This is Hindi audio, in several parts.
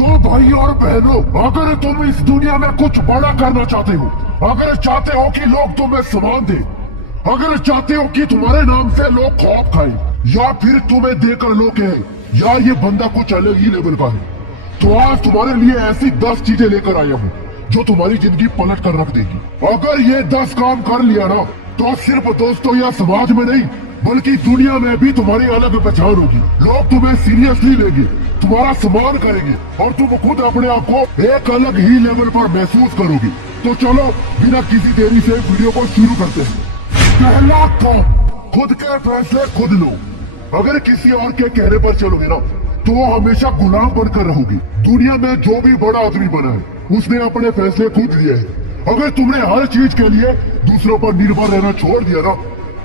तो भाई और बहनों, अगर तुम इस दुनिया में कुछ बड़ा करना चाहते हो, अगर चाहते हो कि लोग तुम्हें सम्मान दे, अगर चाहते हो कि तुम्हारे नाम से लोग खौफ खाएं, या फिर तुम्हें देखकर लोग कहें यार ये बंदा कुछ अलग ही लेवल का है, तो आज तुम्हारे लिए ऐसी 10 चीजें लेकर आया हूँ जो तुम्हारी जिंदगी पलट कर रख देगी। अगर ये 10 काम कर लिया ना, तो सिर्फ दोस्तों या समाज में नहीं बल्कि दुनिया में भी तुम्हारी अलग पहचान होगी। लोग तुम्हें सीरियसली लेंगे, तुम्हारा सम्मान करेंगे और तुम खुद अपने आप को एक अलग ही लेवल पर महसूस करोगे। तो चलो बिना किसी देरी से वीडियो को शुरू करते हैं। पहला काम, खुद के फैसले खुद लो। अगर किसी और के कहने पर चलोगे ना तो हमेशा गुलाम बनकर रहोगे। दुनिया में जो भी बड़ा आदमी बना है उसने अपने फैसले खुद लिए हैं। अगर तुमने हर चीज के लिए दूसरों पर निर्भर रहना छोड़ दिया ना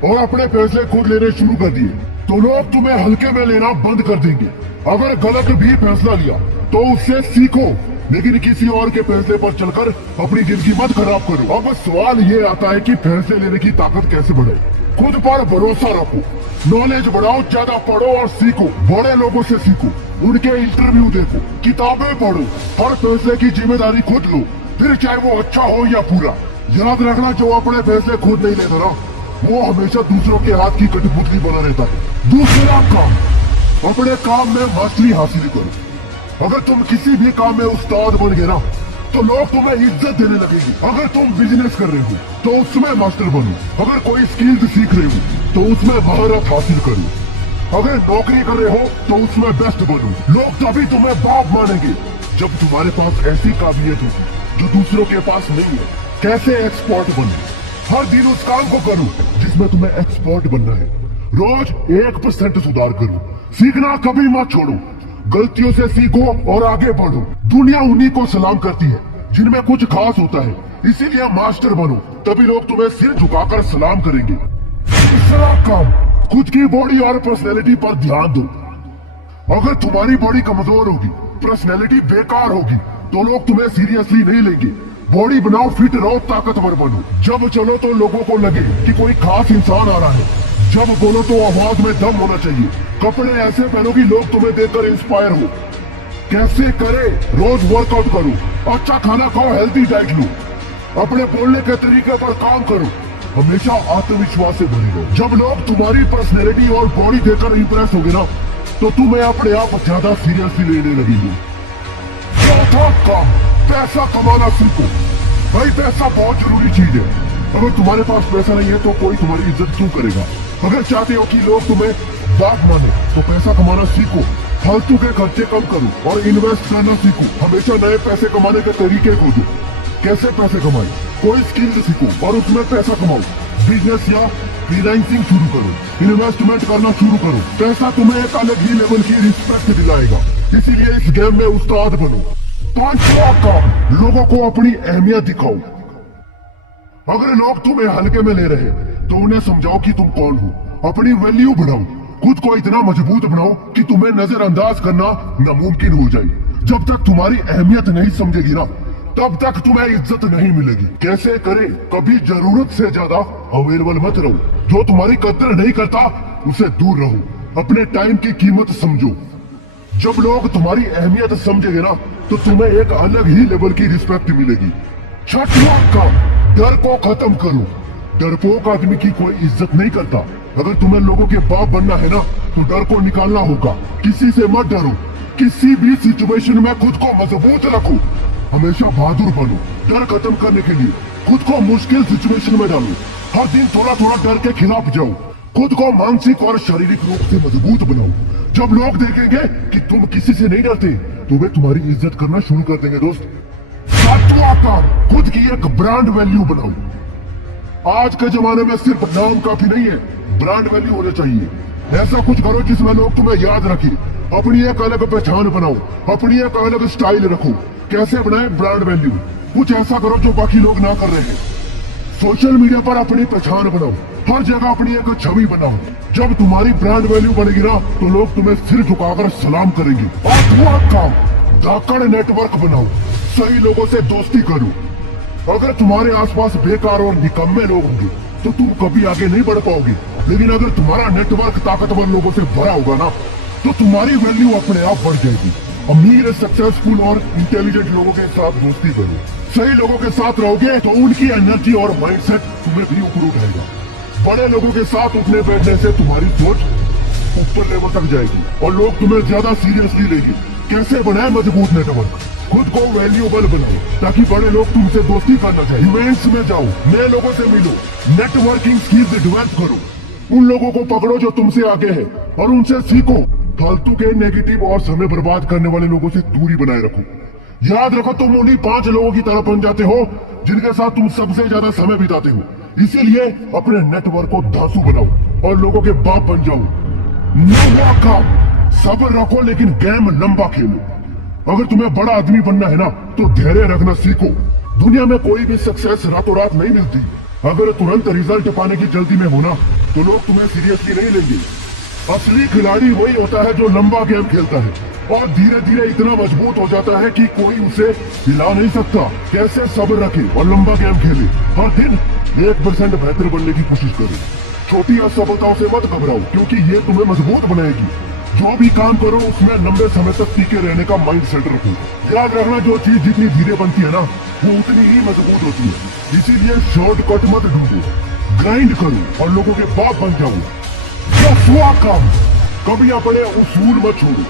और अपने फैसले खुद लेने शुरू कर दिए तो लोग तुम्हें हल्के में लेना बंद कर देंगे। अगर गलत भी फैसला लिया तो उससे सीखो, लेकिन किसी और के फैसले पर चलकर अपनी जिंदगी मत खराब करो। अब सवाल ये आता है कि फैसले लेने की ताकत कैसे बढ़े। खुद पर भरोसा रखो, नॉलेज बढ़ाओ, ज्यादा पढ़ो और सीखो। बड़े लोगों से सीखो, उनके इंटरव्यू देखो, किताबें पढ़ो। हर फैसले की जिम्मेदारी खुद लो, फिर चाहे वो अच्छा हो या बुरा। याद रखना, जो अपने फैसले खुद नहीं लेता ना वो हमेशा दूसरों के हाथ की कठपुतली बना रहता है। दूसरा काम, अपने काम में मास्टरी हासिल करो। अगर तुम किसी भी काम में उस्ताद बन गए ना तो लोग तुम्हें इज्जत देने लगेंगे। अगर तुम बिजनेस कर रहे हो तो उसमें मास्टर बनो। अगर कोई स्किल्स सीख रहे हो तो उसमें महारत हासिल करो। अगर नौकरी कर रहे हो तो उसमें बेस्ट बनो। लोग तभी तुम्हें बाप मानेंगे जब तुम्हारे पास ऐसी काबिलियत होगी जो दूसरों के पास नहीं है। कैसे एक्सपर्ट बनो, हर दिन उस काम को करो जिसमें तुम्हें एक्सपर्ट बनना है। रोज 1% सुधार करो। सीखना कभी मत छोड़ो, गलतियों से सीखो और आगे बढ़ो। दुनिया उन्हीं को सलाम करती है जिनमें कुछ खास होता है, इसीलिए मास्टर बनो, तभी लोग तुम्हें सिर झुकाकर सलाम करेंगे। तीसरा काम, खुद की बॉडी और पर्सनैलिटी पर ध्यान दो। अगर तुम्हारी बॉडी कमजोर होगी, पर्सनैलिटी बेकार होगी तो लोग तुम्हें सीरियसली नहीं लेंगे। बॉडी बनाओ, फिट रहो, ताकतवर बनो। जब चलो तो लोगों को लगे कि कोई खास इंसान आ रहा है। जब बोलो तो आवाज में दम होना चाहिए। कपड़े ऐसे पहनो कि लोग तुम्हें देखकर इंस्पायर हो। कैसे करे, रोज वर्कआउट करो, अच्छा खाना खाओ, हेल्थी डाइट लो, अपने बोलने के तरीके पर काम करो, हमेशा आत्मविश्वास से भरे रहो। जब लोग तुम्हारी पर्सनैलिटी और बॉडी देखकर इंप्रेस होगे ना तो तुम्हें अपने आप ज्यादा सीरियसली लेने लगेंगे। चौथा काम, पैसा कमाना सीखो। भाई पैसा बहुत जरूरी चीज है। अगर तुम्हारे पास पैसा नहीं है तो कोई तुम्हारी इज्जत क्यों करेगा। अगर चाहते हो कि लोग तुम्हें बाप माने तो पैसा कमाना सीखो। फालतू के खर्चे कम करो और इन्वेस्ट करना सीखो। हमेशा नए पैसे कमाने के तरीके खोजो। कैसे पैसे कमाए, कोई स्किल सीखो और उसमें पैसा कमाओ। बिजनेस या फ्रीलांसिंग शुरू करो, इन्वेस्टमेंट करना शुरू करो। पैसा तुम्हें एक अलग ही लेवल की रिस्पेक्ट दिलाएगा, इसीलिए इस गेम में उस्ताद बनो। पांचवा काम, लोगों को अपनी अहमियत दिखाओ। अगर लोग तुम्हें हल्के में ले रहे तो उन्हें समझाओ कि तुम कौन हो। अपनी वैल्यू बढ़ाओ, खुद को इतना मजबूत बनाओ कि तुम्हें नजरअंदाज करना नामुमकिन हो जाए। जब तक तुम्हारी अहमियत नहीं समझेगी ना तब तक तुम्हें इज्जत नहीं मिलेगी। कैसे करे, कभी जरूरत से ज्यादा अवेलेबल मत रहो। जो तुम्हारी कदर नहीं करता उसे दूर रहो। अपने टाइम की कीमत समझो। जब लोग तुम्हारी अहमियत समझेंगे ना तो तुम्हें एक अलग ही लेवल की रिस्पेक्ट मिलेगी। छठवां काम, डर को खत्म करो। डरपोक आदमी की कोई इज्जत नहीं करता। अगर तुम्हें लोगों के बाप बनना है ना तो डर को निकालना होगा। किसी से मत डरो, किसी भी सिचुएशन में खुद को मजबूत रखो। हमेशा बहादुर बनो। डर खत्म करने के लिए खुद को मुश्किल सिचुएशन में डालो। हर दिन थोड़ा थोड़ा डर के खिलाफ जाओ। खुद को मानसिक और शारीरिक रूप से मजबूत बनाओ। जब लोग देखेंगे कि तुम किसी से नहीं डरते तो वे तुम्हारी इज्जत करना शुरू कर देंगे। दोस्त, सातवां काम, खुद की एक ब्रांड वैल्यू बनाओ। आज के जमाने में सिर्फ नाम काफी नहीं है, ब्रांड वैल्यू होना चाहिए। ऐसा कुछ करो जिसमें लोग तुम्हें याद रखें। अपनी एक अलग पहचान बनाओ, अपनी एक अलग स्टाइल रखो। कैसे बनाए ब्रांड वैल्यू, कुछ ऐसा करो जो बाकी लोग ना कर रहे हैं। सोशल मीडिया पर अपनी पहचान बनाओ, हर जगह अपनी एक छवि बनाओ। जब तुम्हारी ब्रांड वैल्यू बनेगी ना तो लोग तुम्हें सिर झुकाकर सलाम करेंगे। आठवां काम, धाकड़ नेटवर्क बनाओ। सही लोगों से दोस्ती करो। अगर तुम्हारे आसपास बेकार और निकम्मे लोग होंगे तो तुम कभी आगे नहीं बढ़ पाओगे। लेकिन अगर तुम्हारा नेटवर्क ताकतवर लोगों से भरा होगा ना तो तुम्हारी वैल्यू अपने आप बढ़ जाएगी। अमीर, सक्सेसफुल और इंटेलिजेंट लोगों के साथ दोस्ती करो। सही लोगों के साथ रहोगे तो उनकी एनर्जी और माइंडसेट तुम्हें भी ऊपर उठाएगा। बड़े लोगों के साथ उठने बैठने से तुम्हारी सोच ऊपर लेवल तक जाएगी और लोग तुम्हें ज्यादा सीरियसली लेंगे। कैसे बनाए मजबूत नेटवर्क? खुद को वैल्यूएबल बनाओ ताकि बड़े लोग तुमसे दोस्ती करना चाहिए। इवेंट्स में जाओ, नए लोगों से मिलो, नेटवर्किंग स्किल्स डेवलप करो। उन लोगों को पकड़ो जो तुमसे आगे है और उनसे सीखो। फालतू के नेगेटिव और समय बर्बाद करने वाले लोगों से दूरी बनाए रखो। याद रखो, तुम उन्हीं 5 लोगों की तरह बन जाते हो जिनके साथ तुम सबसे ज्यादा समय बिताते हो। इसीलिए अपने नेटवर्क को धांसू बनाओ और लोगों के बाप बन जाओ। नौवां काम, सब्र रखो लेकिन गेम लंबा खेलो। अगर तुम्हें बड़ा आदमी बनना है ना तो धैर्य रखना सीखो। दुनिया में कोई भी सक्सेस रातों रात नहीं मिलती। अगर तुरंत रिजल्ट पाने की जल्दी में हो ना तो लोग तुम्हें सीरियसली नहीं लेंगे। असली खिलाड़ी वही होता है जो लंबा गेम खेलता है और धीरे धीरे इतना मजबूत हो जाता है कि कोई उसे हिला नहीं सकता। कैसे सब्र रखे और लंबा गेम खेले। हर दिन 1% बेहतर बनने की कोशिश करो। छोटी असफलताओं से मत घबराओ क्योंकि ये तुम्हें मजबूत बनाएगी। जो भी काम करो उसमें लंबे समय तक टिके रहने का माइंड सेट रखो। याद रखना, जो चीज जितनी धीरे बनती है ना वो उतनी ही मजबूत होती है। इसीलिए शॉर्टकट मत ढूंढो, ग्राइंड करो और लोगों के बाप बन जाओ। 10वां काम, कभी अपने उसूल मत छोड़ो।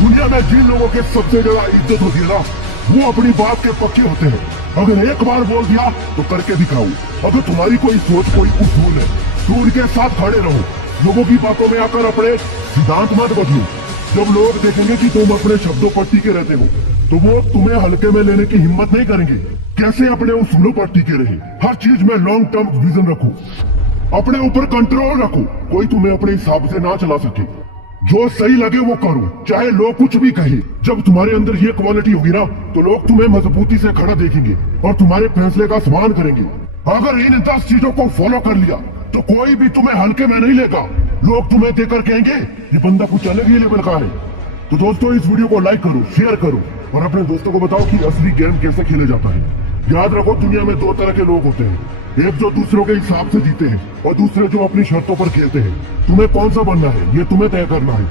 दुनिया में जिन लोगों के सबसे ज्यादा इज्जत होती है ना वो अपनी बात के पक्के होते हैं। अगर एक बार बोल दिया तो करके दिखाओ। अगर तुम्हारी कोई सोच, कोई उसूल है तो उनके साथ खड़े रहो। लोगों की बातों में आकर अपने सिद्धांत मत बदलो। जब लोग देखेंगे कि तुम अपने शब्दों पर टिके रहते हो तो वो तुम्हें हल्के में लेने की हिम्मत नहीं करेंगे। कैसे अपने उसूलों पर टिके रहे? हर चीज में लॉन्ग टर्म विजन रखो, अपने ऊपर कंट्रोल रखो। कोई तुम्हें अपने हिसाब से ना चला सके। जो सही लगे वो करो, चाहे लोग कुछ भी कहे। जब तुम्हारे अंदर ये क्वालिटी होगी ना तो लोग तुम्हें मजबूती से खड़ा देखेंगे और तुम्हारे फैसले का सम्मान करेंगे। अगर इन 10 चीजों को फॉलो कर लिया तो कोई भी तुम्हें हल्के में नहीं लेगा। लोग तुम्हें देखकर कहेंगे ये बंदा कुछ अलग ही लेवल का है। तो दोस्तों, इस वीडियो को लाइक करो, शेयर करो और अपने दोस्तों को बताओ कि असली गेम कैसे खेले जाता है। याद रखो, दुनिया में 2 तरह के लोग होते हैं। एक जो दूसरों के हिसाब से जीते हैं और दूसरे जो अपनी शर्तों पर खेलते हैं। तुम्हें कौन सा बनना है ये तुम्हें तय करना है।